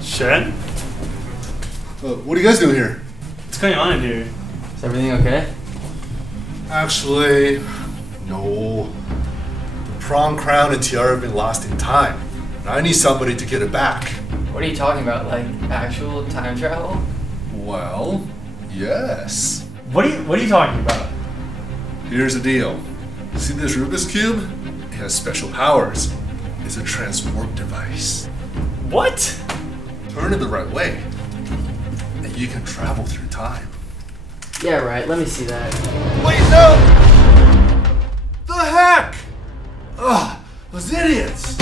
Shed? What are you guys doing here? What's going on in here? Is everything okay? Actually, no. The prawn crown and tiara have been lost in time. And I need somebody to get it back. What are you talking about? Like actual time travel? Well, yes. What are you talking about? Here's the deal. See this Rubik's Cube? It has special powers. It's a transport device. What? Turn it the right way, and you can travel through time. Yeah, right. Let me see that. Wait, no! The heck? Ugh, those idiots!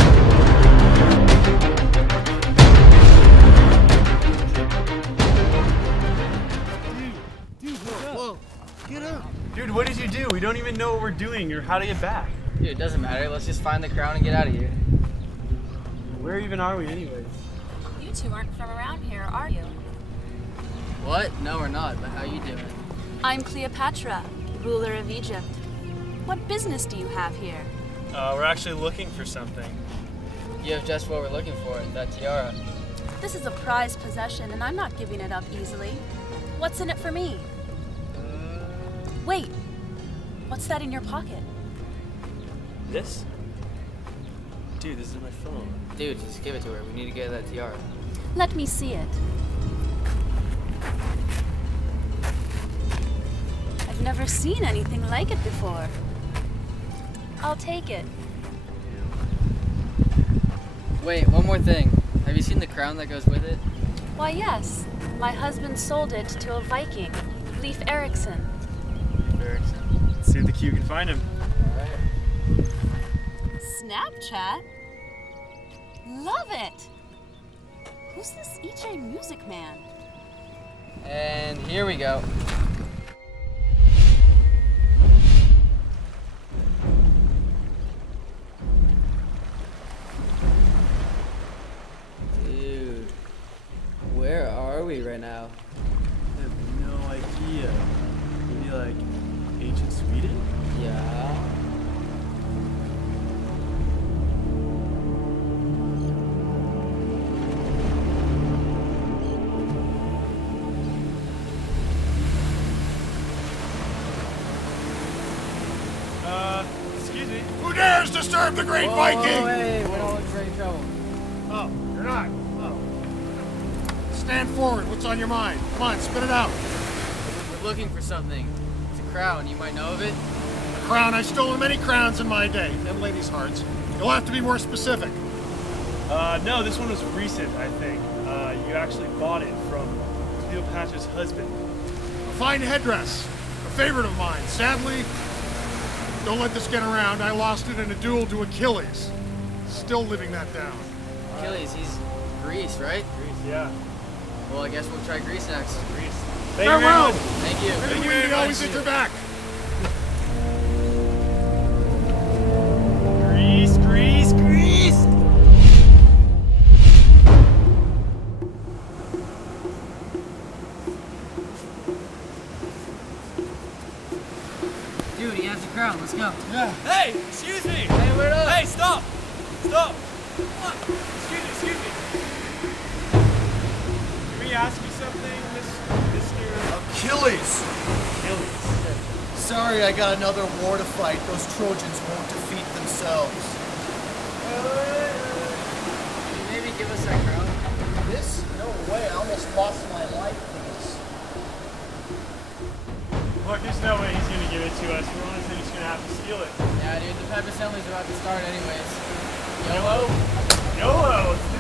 Dude, whoa, get up. Dude, what did you do? We don't even know what we're doing or how to get back. Dude, it doesn't matter. Let's just find the crown and get out of here. Where even are we anyways? You two aren't from around here, are you? What? No, we're not. But how you doing? I'm Cleopatra, ruler of Egypt. What business do you have here? We're actually looking for something. You have just what we're looking for, that tiara. This is a prized possession, and I'm not giving it up easily. What's in it for me? Wait, what's that in your pocket? This? Dude, this is my phone. Dude, just give it to her. We need to get that tiara. Let me see it. I've never seen anything like it before. I'll take it. Wait, one more thing. Have you seen the crown that goes with it? Why, yes. My husband sold it to a Viking, Leif Erikson. Erikson. Let's see if the Q can find him. Alright. Snapchat? Love it! Who's this EJ Music Man? And here we go. Dude, where are we right now? I have no idea. Maybe like ancient Sweden? Yeah. Excuse me. Who dares disturb the great Oh, Viking? hey, we don't look for any trouble. Oh, you're not? Oh. Stand forward. What's on your mind? Come on, spit it out. We're looking for something. It's a crown. You might know of it. A crown. I've stolen many crowns in my day, and ladies' hearts. You'll have to be more specific. No, this one was recent, I think. You actually bought it from Cleopatra's husband. A fine headdress. A favorite of mine. Sadly, don't let this get around. I lost it in a duel to Achilles. Still living that down. Achilles, he's Greece, right? Greece, yeah. Well, I guess we'll try Greece next. Greece. Thank you very Farewell! much. Thank you. May the wind be always at your back. Greece, Greece, Greece! Dude, he has the crown. Let's go. Yeah. Hey, excuse me! Hey, wait up. Hey, stop! Stop! What? Excuse me. Can we ask you something, Mr. Achilles! Achilles? Sorry, I got another war to fight. Those Trojans won't defeat themselves. Can you maybe give us that crown? This? No way. I almost lost my life for this. Look, there's no way he's gonna give it to us. We're honestly just gonna have to steal it. Yeah, dude, the Pep Assembly's about to start anyways. YOLO? YOLO! Let's do